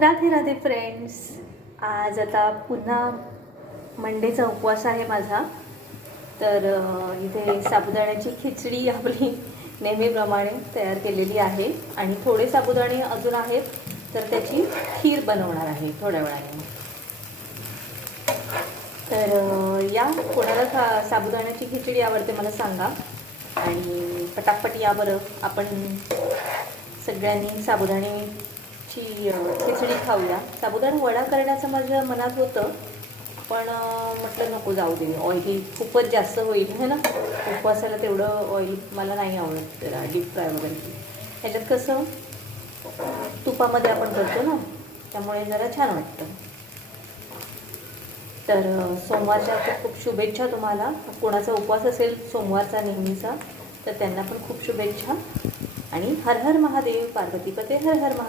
Radhe Radhe friends. आज आता पुन्हा मंडेचा उपवास आहे माझा. तर इथे साबुदाण्याची खिचडी आपली नेहमीप्रमाणे तयार केलेली आहे आणि थोडे साबुदाणे अजून आहेत, तर त्याची खीर बनवणार आहे थोड्या वेळाने. तर या कोणाला साबुदाण्याची खिचडी आवडते मला सांगा आणि पटापट या बरं, आपण सगळ्यांनी साबुदाण्याची खिचडी खाऊया. साबुदाणा वडा करण्याचं माझ्या मनात होतं, पण म्हटलं नको, जाऊ दे, ऑइली खूपच जास्त होईल है ना. उपवासाला तेवढं ऑइल मला नाही आवडत, जरा डीप फ्राय वगैरे. ह्याच्यात कसं तुपामध्ये आपण करतो ना, त्यामुळे जरा छान वाटतं. तर सोमवारच्या खूप खूप शुभेच्छा तुम्हाला. कोणाचा उपवास असेल सोमवारचा नेहमीचा, तर त्यांना पण खूप शुभेच्छा. आणि हर हर महादेव, पार्वतीपते हर हर महादेव.